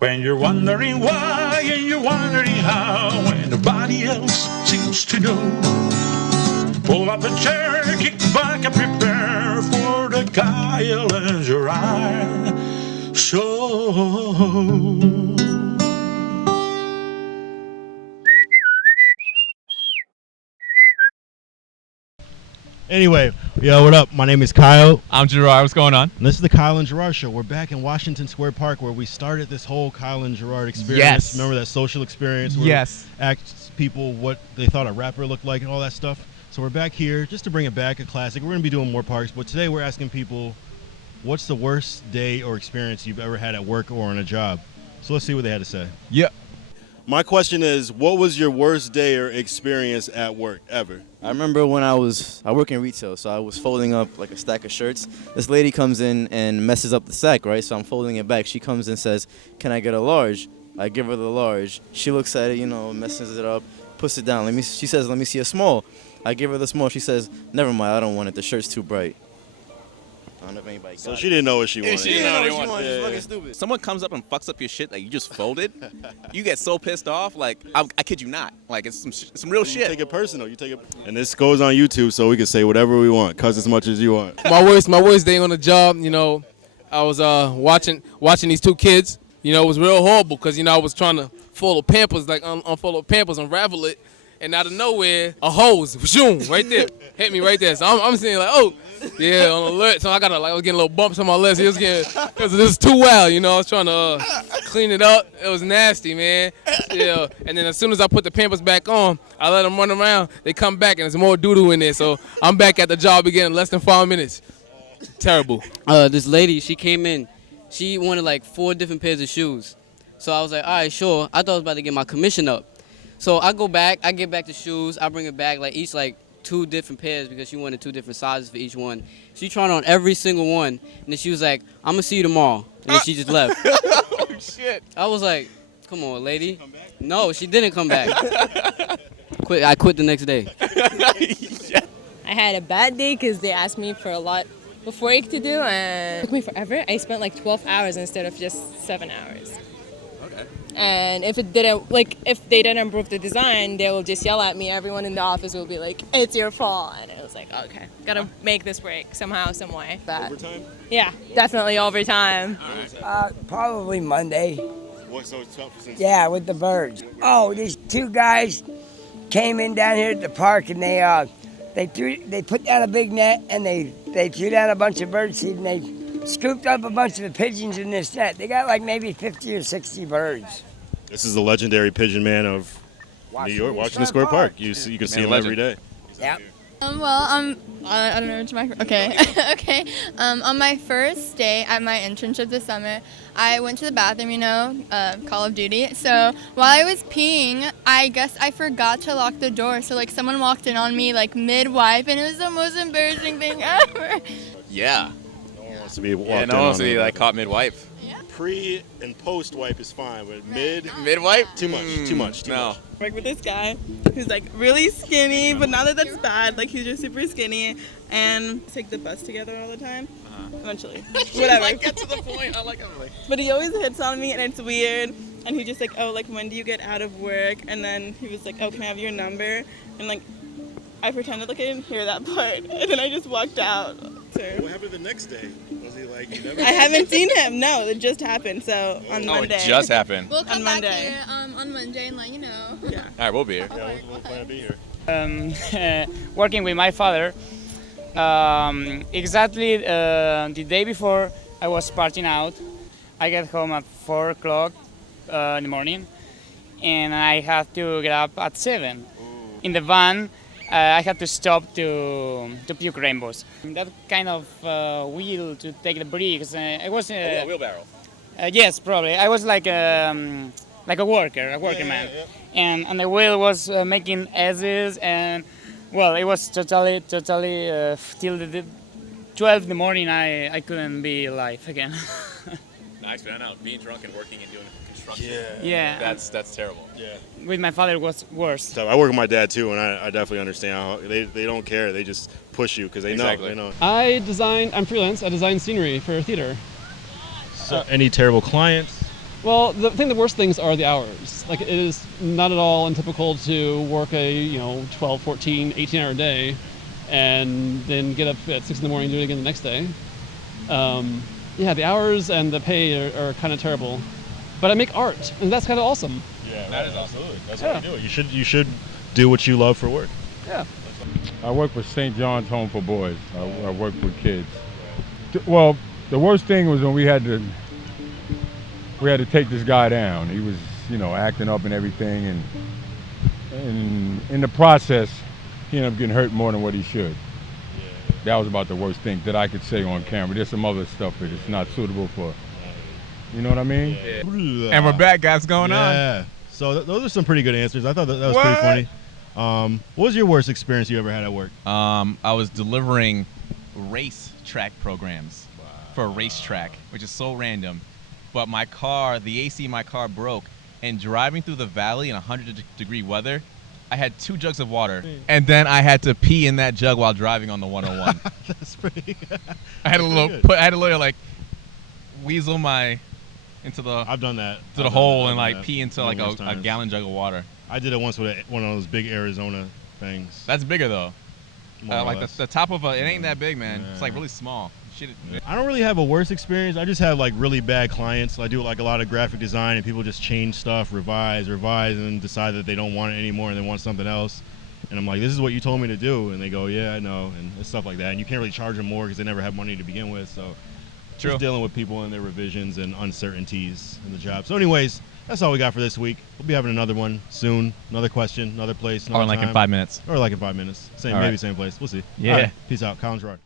When you're wondering why and you're wondering how, and nobody else seems to know, pull up a chair, kick back and prepare for the Kyle and Gerard show. Anyway, yo, what up? My name is Kyle. I'm Gerard. What's going on? And this is the Kyle and Gerard Show. We're back in Washington Square Park where we started this whole Kyle and Gerard experience. Yes. Remember that social experience where Yes. we asked people what they thought a rapper looked like and all that stuff? So we're back here just to bring it back, a classic. We're going to be doing more parks, but today we're asking people, what's the worst day or experience you've ever had at work or on a job? So let's see what they had to say. Yeah. My question is, what was your worst day or experience at work ever? I remember when I work in retail, so I was folding up like a stack of shirts. This lady comes in and messes up the stack, right? So I'm folding it back. She comes and says, "Can I get a large?" I give her the large. She looks at it, messes it up, puts it down. She says, "Let me see a small." I give her the small. She says, "Never mind, I don't want it. The shirt's too bright." I don't know if anybody got So it. she didn't know what she wanted. She didn't know what she wanted. She's fucking stupid. Someone comes up and fucks up your shit that you just folded, you get so pissed off. Like, I kid you not. Like, it's some real You shit. take it personal. And this goes on YouTube, so we can say whatever we want. Cuss as much as you want. My worst day on the job, I was watching these two kids. It was real horrible because I was trying to fold the Pampers, like unfold the Pampers, unravel it, and out of nowhere, a hose, zoom, right there, hit me right there. So I'm sitting like, oh, yeah, on alert. So I was getting little bumps on my legs. Because this is too wild, I was trying to clean it up. It was nasty, man. Yeah. And then as soon as I put the Pampers back on, I let them run around. They come back and there's more doo-doo in there. So I'm back at the job again in less than 5 minutes. Terrible. This lady, she came in. She wanted like 4 different pairs of shoes. So I was like, all right, sure. I thought I was about to get my commission up. So I go back, I get back the shoes, I bring it back, each 2 different pairs because she wanted 2 different sizes for each one. She tried on every single one, and then she was like, I'm gonna see you tomorrow. And then she just left. Oh, shit. I was like, come on, lady. No, she didn't come back. I quit the next day. I had a bad day because they asked me for a lot of work to do, and it took me forever. I spent 12 hours instead of just 7 hours. And if they didn't improve the design, they will just yell at me. Everyone in the office will be like, "It's your fault." And it was like, okay, gotta make this work somehow, some way. But Overtime? yeah, definitely overtime. Probably Monday. What's so tough since? Yeah, with the birds. Oh, these 2 guys came in down here at the park and they put down a big net and they threw down a bunch of bird seed and they scooped up a bunch of the pigeons in this net. They got maybe 50 or 60 birds. This is the legendary pigeon man of New York, Washington Square Park. You can see him every day. Yep. I don't know which okay. Okay. On my first day at my internship this summer, I went to the bathroom, Call of Duty. So while I was peeing, I guess I forgot to lock the door. So someone walked in on me mid-wipe, and it was the most embarrassing thing ever. Yeah. No one wants to be walked in no one wants on to be it. caught mid-wipe. Pre and post wipe is fine, but Mid-wipe? too much. No. Work with this guy who's really skinny, but not that's bad. He's just super skinny, and take the bus together all the time. Eventually, whatever. Get to the point. I like everything. But he always hits on me, and it's weird. And he just when do you get out of work? And then he was like, oh, can I have your number? And I pretended I didn't hear that part, and then I just walked out. So. What happened the next day? Was he you never? I haven't seen him. No, it just happened. So on Monday. It just happened. We'll come on back Monday. here on Monday and let you know. Yeah. All right, we'll be here. Yeah, we'll plan to be here. Working with my father. Exactly the day before I was partying out, I get home at 4 o'clock in the morning, and I have to get up at 7. In the van, I had to stop to puke rainbows. That kind of wheel to take the bricks. It was a wheelbarrow. Yes, probably. I was like a worker man, and the wheel was making S's, and well, it was totally till the 12 in the morning. I couldn't be alive again. Nice, man. I know. Being drunk and working and doing construction. Yeah. That's terrible. Yeah. With my father it was worse. So I work with my dad too, and I definitely understand how they don't care. They just push you because they know. I'm freelance. I design scenery for theater. So any terrible clients? Well, the worst things are the hours. Like, it is not at all untypical to work a 12, 14, 18-hour day, and then get up at 6 in the morning and do it again the next day. Yeah, the hours and the pay are kind of terrible. But I make art, and that's kind of awesome. Yeah, that is absolutely. That's what you do. You should do what you love for work. Yeah. I work for St. John's Home for Boys. I work with kids. Well, the worst thing was when we had to take this guy down. He was, acting up and everything, and in the process, he ended up getting hurt more than what he should. That was about the worst thing that I could say on camera. There's some other stuff that it's not suitable for. You know what I mean? Yeah. And we're back, guys. Going on? Yeah. So those are some pretty good answers. I thought that was pretty funny. What was your worst experience you ever had at work? I was delivering race track programs for a racetrack, which is so random. But my car, the AC in my car broke, and driving through the valley in 100-degree weather, I had 2 jugs of water, and then I had to pee in that jug while driving on the 101. That's pretty. I had a little like weasel into the I've done that to the hole and like pee into like a gallon jug of water. I did it once with one of those big Arizona things. That's bigger though. Like less. the top of it ain't that big, man. It's like really small. I don't really have a worse experience. I just have like really bad clients. I do like a lot of graphic design, and people just change stuff, revise, and then decide that they don't want it anymore and they want something else. And I'm like, this is what you told me to do, and they go, yeah, I know, and stuff like that. And you can't really charge them more because they never have money to begin with. So just dealing with people and their revisions and uncertainties in the job. So anyways, that's all we got for this week. We'll be having another one soon. Another question, another place, another in 5 minutes. Or like in 5 minutes. Same, maybe same place. We'll see. Yeah. All right, peace out. Colin Gerard.